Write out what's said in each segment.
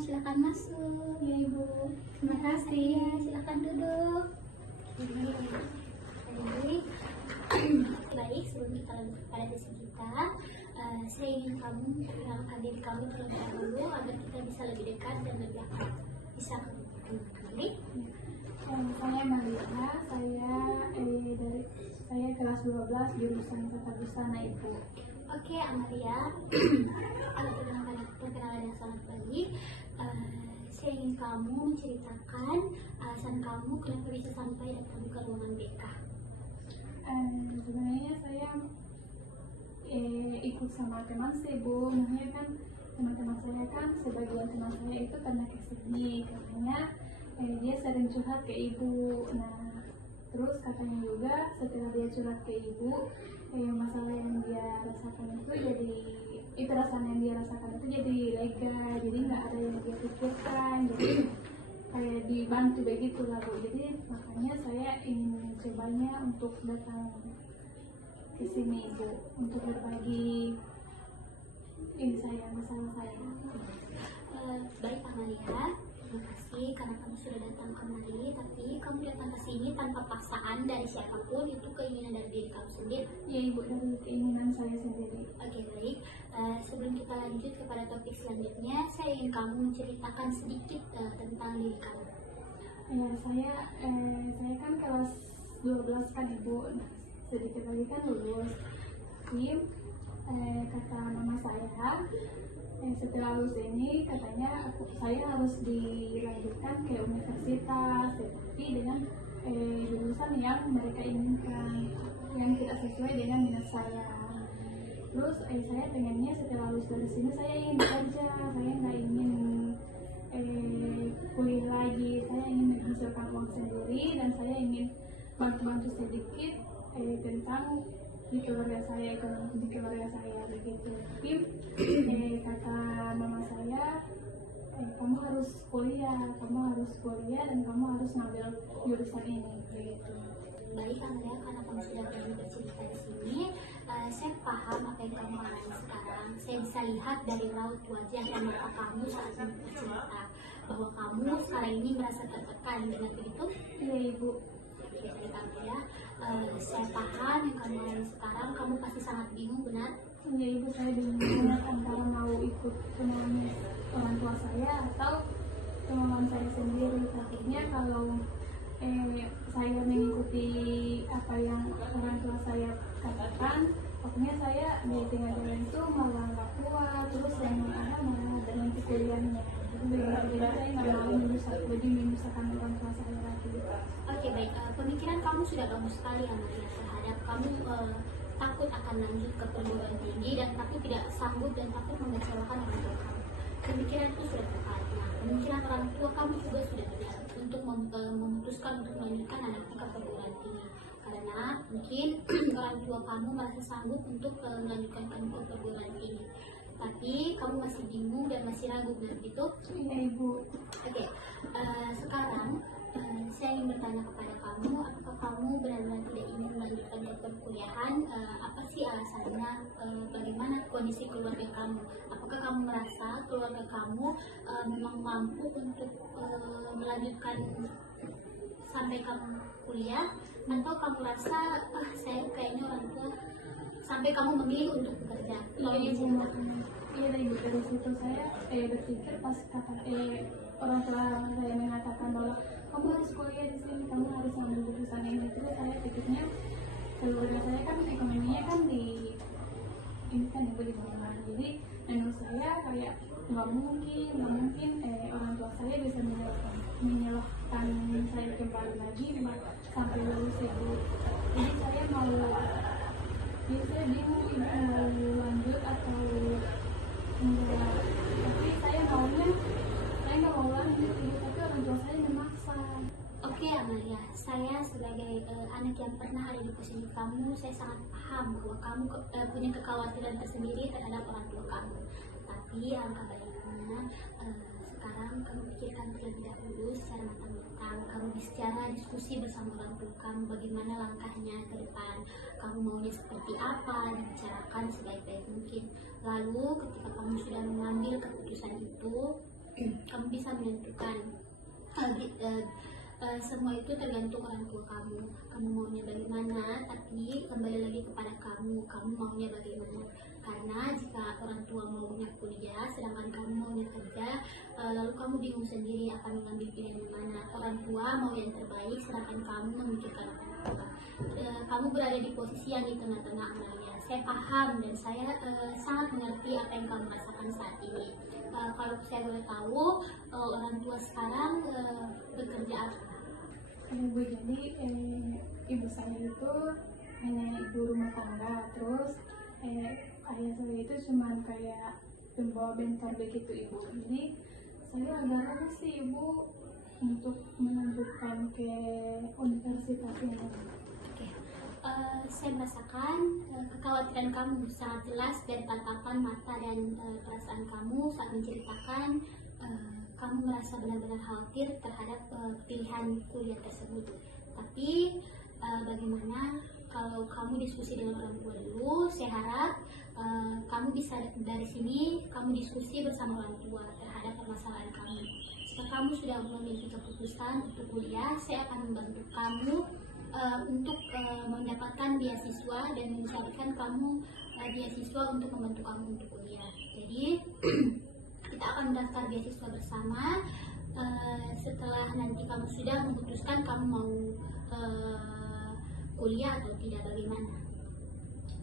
silakan masuk. Ya Ibu, terima kasih. Ya, silakan duduk. Baik, baik, sebelum kita lanjut kepada sesi kita, saya ingin kamu perkenalkan diri kamu terlebih dahulu agar kita bisa lebih dekat dan lebih akrab. Bisa kembali? Saya Maria, saya kelas 12 jurusan Tata Busana Ibu. Oke, Amalia, perkenalan yang sangat baik. Saya ingin kamu menceritakan alasan kamu kenapa bisa sampai datang ke ruangan BK. Sebenarnya saya ikut sama teman sih Bu, makanya kan teman-teman saya kan sebagian teman saya itu kena kesini, katanya dia sering curhat ke Ibu. Nah, terus katanya juga setelah dia curhat ke Ibu, masalah yang dia rasakan itu perasaan yang dia rasakan itu jadi lega, jadi nggak ada yang dia pikirkan, jadi kayak dibantu begitu lah Bu. Jadi makanya saya ingin mencobanya untuk datang ke sini Ibu, untuk berbagi masalah saya. Baik Amalia, terima kasih karena kamu sudah datang kemari, tapi kamu datang ke sini tanpa paksaan dari siapapun, itu keinginan dari diri kamu sendiri. Ya Ibu, dari keinginan saya sendiri. Oke, baik. Sebelum kita lanjut kepada topik selanjutnya, saya ingin kamu menceritakan sedikit tentang diri kamu. Ya, saya kan kelas 12 kan Ibu. Nah, sedikit lagi kan lulus. Tapi kata mama saya, setelah lulus ini katanya saya harus dilanjutkan ke universitas, tetapi dengan jurusan yang mereka inginkan, yang tidak sesuai dengan minat saya. Terus saya pengennya setelah lulus dari sini saya ingin bekerja, saya nggak ingin kuliah lagi, saya ingin menghasilkan uang sendiri dan saya ingin bantu-bantu sedikit tentang di keluarga saya, ekonomi di keluarga saya begitu. Tapi kata mama saya, kamu harus kuliah dan kamu harus ngambil jurusan ini begitu. Baik Amalia, karena kamu sudah berani bercerita di sini, saya paham apa yang kamu alami sekarang. Saya bisa lihat dari raut wajah dan mata kamu saat bercerita bahwa kamu sekarang ini merasa tertekan, benar begitu? Iya Ibu. Oke, baik Amalia, saya paham yang kamu alami sekarang. Kamu pasti sangat bingung, benar? Iya Ibu, saya bingung banget antara mau ikut kemauan orang tua saya atau kemauan saya sendiri. Takutnya kalau saya mengikuti apa yang orang tua saya katakan, pokoknya saya di tengah jalan itu malah nggak kuat, terus yang ada malah dengan kuliahnya. Jadi saya nggak mau menyusahkan orang tua saya lagi. Oke, baik. Pemikiran kamu sudah bagus sekali Amalia terhadap kamu takut akan lanjut ke perguruan tinggi dan takut tidak sanggup dan takut mengecewakan orang tua kamu. Pemikiran itu sudah tepat. Nah, pemikiran orang tua kamu juga sudah benar untuk memutuskan untuk melanjutkan anaknya ke perguruan tinggi, karena mungkin orang tua kamu merasa sanggup untuk melanjutkan kamu ke perguruan tinggi, tapi kamu masih bingung dan masih ragu, benar begitu? Iya Ibu. Oke, sekarang saya ingin bertanya kepada kamu, apakah kamu benar-benar tidak ingin melanjutkan ke perkuliahan? Apa sih alasannya? Bagaimana kondisi keluarga kamu? Apakah kamu merasa keluarga kamu memang mampu untuk melanjutkan sampai kamu kuliah, atau kamu rasa saya kayaknya orang tua sampai kamu memilih untuk bekerja? Iya dari situ saya berpikir pas kata orang tua saya mengatakan bahwa kamu harus kuliah di sini, kamu harus ambil jurusan ini, terus saya pikirnya keluarga saya kan ekonominya kan di ini kan Ibu di bawah, jadi menurut saya kayak nggak mungkin orang tua saya bisa menyalahkan saya kembali lagi sampai lulus Ibu. Jadi saya saya bingung Ibu mau lanjut atau enggak, tapi saya nggak mau lanjut Ibu, tapi orang tua saya memaksa. Oke Amalia, saya sebagai anak yang pernah ada di posisi kamu, saya sangat paham bahwa kamu punya kekhawatiran tersendiri terhadap orang tua kamu. Tapi alangkah baiknya sekarang kamu pikirkan terlebih dahulu secara matang-matang. Kamu secara diskusi bersama orang tua kamu bagaimana langkahnya ke depan. Kamu maunya seperti apa, dibicarakan sebaik-baik mungkin. Lalu ketika kamu sudah mengambil keputusan itu, kamu bisa menentukan. Eh, di- eh, Semua itu tergantung orang tua kamu. Kamu maunya bagaimana, tapi kembali lagi kepada kamu. Kamu maunya bagaimana? Karena jika orang tua maunya kuliah, sedangkan kamu maunya kerja, lalu kamu bingung sendiri akan mengambil pilihan yang mana. Orang tua mau yang terbaik, sedangkan kamu memikirkan orang tua. Kamu berada di posisi yang di tengah-tengah, Amalia. Saya paham dan saya sangat mengerti apa yang kamu rasakan saat ini. Kalau saya boleh tahu, orang tua sekarang bekerja apa? Bu, jadi ibu saya itu hanya ibu rumah tangga, terus ayah saya itu cuman kayak pembawa bentar begitu ibu. Jadi saya agak ragu sih ibu untuk melanjutkan ke universitas yang lain. Oke. Saya merasakan kekhawatiran kamu sangat jelas dari tatapan mata dan perasaan kamu saat menceritakan. Kamu merasa benar-benar khawatir terhadap pilihan kuliah tersebut. Tapi bagaimana kalau kamu diskusi dengan orang tua dulu? Saya harap kamu bisa dari sini kamu diskusi bersama orang tua terhadap permasalahan kamu. Jika kamu sudah memiliki keputusan untuk kuliah, saya akan membantu kamu untuk mendapatkan beasiswa dan mencarikan kamu beasiswa untuk membantu kamu untuk kuliah. Jadi kita akan mendaftar beasiswa bersama. Setelah nanti kamu sudah memutuskan kamu mau kuliah atau tidak, bagaimana?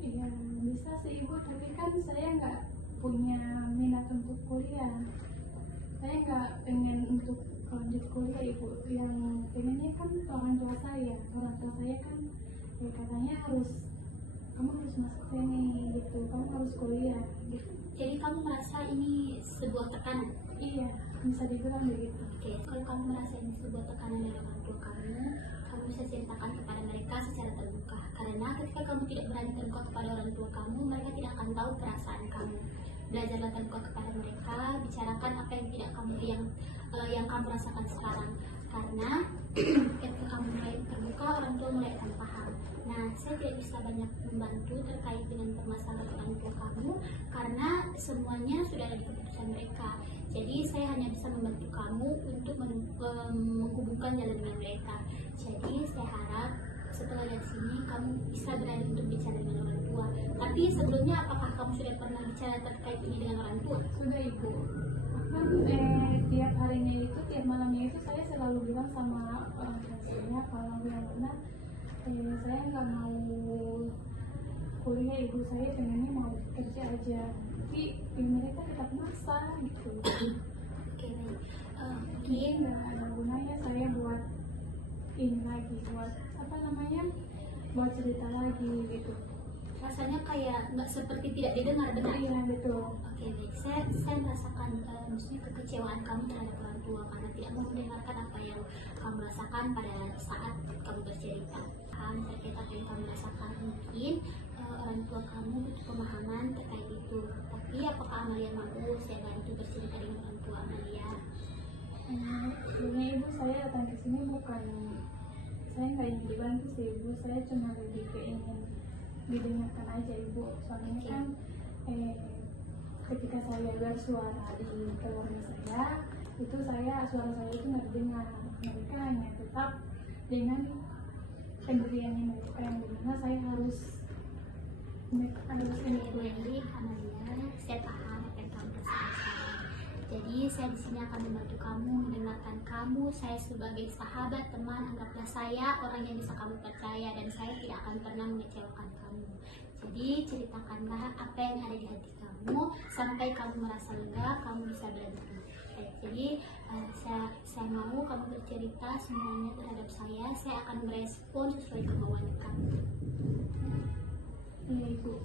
Iya bisa sih ibu, tapi kan saya nggak punya minat untuk kuliah. Saya nggak pengen untuk lanjut kuliah ibu. Yang pengennya kan orang tua saya. Orang tua saya kan katanya kamu harus masuk sini gitu, kamu harus kuliah gitu. Jadi kamu merasa ini sebuah tekanan? Iya, bisa dibilang begitu. Oke, kalau kamu merasa ini sebuah tekanan dari orang tua kamu bisa ceritakan kepada mereka secara terbuka. Karena ketika kamu tidak berani terbuka kepada orang tua kamu, mereka tidak akan tahu perasaan kamu. Belajarlah terbuka kepada mereka, bicarakan apa yang tidak kamu yang kamu rasakan sekarang. Karena ketika kamu mulai terbuka, orang tua mulai akan paham. Nah, saya tidak bisa banyak membantu terkait dengan permasalahan orang tua kamu karena semuanya sudah ada di keputusan mereka. Jadi saya hanya bisa membantu kamu untuk menghubungkan jalan dengan mereka. Jadi saya harap setelah dari sini kamu bisa berani untuk bicara dengan orang tua. Tapi sebelumnya apakah kamu sudah pernah bicara terkait ini dengan orang tua? Sudah ibu. Kan tiap harinya itu, tiap malamnya itu saya selalu bilang sama orang tua saya kalau yang benar saya nggak mau kuliah, ibu saya pengennya mau kerja aja. Tapi mereka tetap maksa gitu. Oke, baik. Mungkin Nggak ada gunanya saya buat ini lagi, buat apa namanya, buat cerita lagi gitu. rasanya kayak nggak seperti tidak didengar, benar? Iya betul. Oke, baik. Saya merasakan maksudnya kekecewaan kamu terhadap orang tua karena tidak mau mendengarkan apa yang kamu rasakan pada saat kamu bercerita. Paham terkait apa yang kamu rasakan. Mungkin orang tua kamu butuh pemahaman terkait itu. Tapi apakah Amalia mau saya bantu bercerita dengan orang tua Amalia? Sebenarnya ibu saya datang ke sini bukan, saya nggak ingin dibantu sih ibu, saya cuma lebih keingin didengarkan aja ibu. Soalnya kan ketika saya bersuara di keluarga saya, itu suara saya itu nggak didengar. Mereka hanya tetap dengan pendiriannya mereka yang dimana saya harus ini Baik, Amalia, saya paham apa yang kamu rasakan sekarang. Jadi saya di sini akan membantu kamu, mendengarkan kamu. Saya sebagai sahabat, teman, anggaplah saya orang yang bisa kamu percaya dan saya tidak akan pernah mengecewakan kamu. Jadi ceritakanlah apa yang ada di hati kamu sampai kamu merasa lega, kamu bisa berhenti. Baik, jadi saya mau kamu bercerita semuanya terhadap saya akan merespon sesuai kemauan kamu. Iya ibu.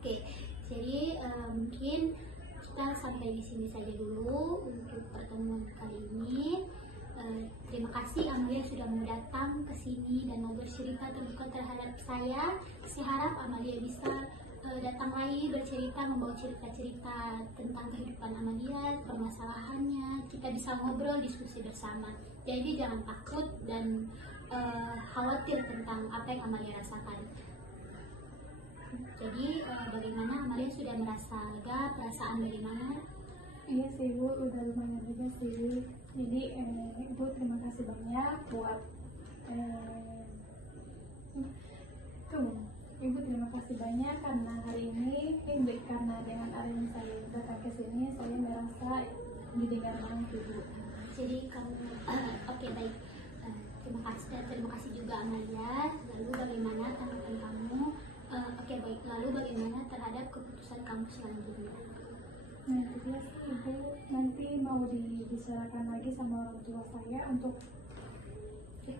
Oke, jadi mungkin kita sampai di sini saja dulu untuk pertemuan kali ini. Terima kasih Amalia sudah mau datang ke sini dan mau bercerita terbuka terhadap saya. Saya harap Amalia bisa datang lagi bercerita, membawa cerita-cerita tentang kehidupan Amalia, permasalahannya. Kita bisa ngobrol, diskusi bersama. Jadi jangan takut dan khawatir tentang apa yang Amalia rasakan. Jadi bagaimana Amalia sudah merasa lega, perasaan bagaimana? Iya sih Ibu, udah lumayan juga sih. Jadi Ibu terima kasih banyak buat tuh. Ibu terima kasih banyak karena hari ini karena dengan adanya saya datang ke sini saya merasa didengar banget Ibu. Jadi kamu oke, baik. Terima kasih dan terima kasih juga Amalia. Lalu bagaimana tanggapan kamu? Oke, baik. Lalu bagaimana terhadap keputusan kamu selanjutnya? Nah itu dia sih Ibu, nanti mau dibicarakan lagi sama orang tua saya untuk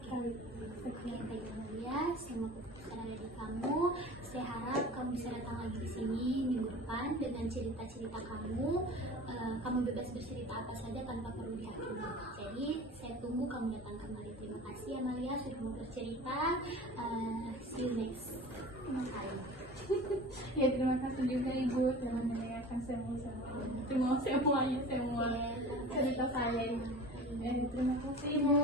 kali Oke, baik Amalia. Semua keputusan ada di kamu. Saya harap kamu bisa datang lagi di sini minggu depan dengan cerita-cerita kamu. Kamu bebas bercerita apa saja tanpa perlu dihakimi. Jadi saya tunggu kamu datang kembali. Terima kasih Amalia sudah mau bercerita. See you next time. Ya terima kasih juga Ibu telah mendengarkan semuanya cerita saya. Terima kasih Ibu.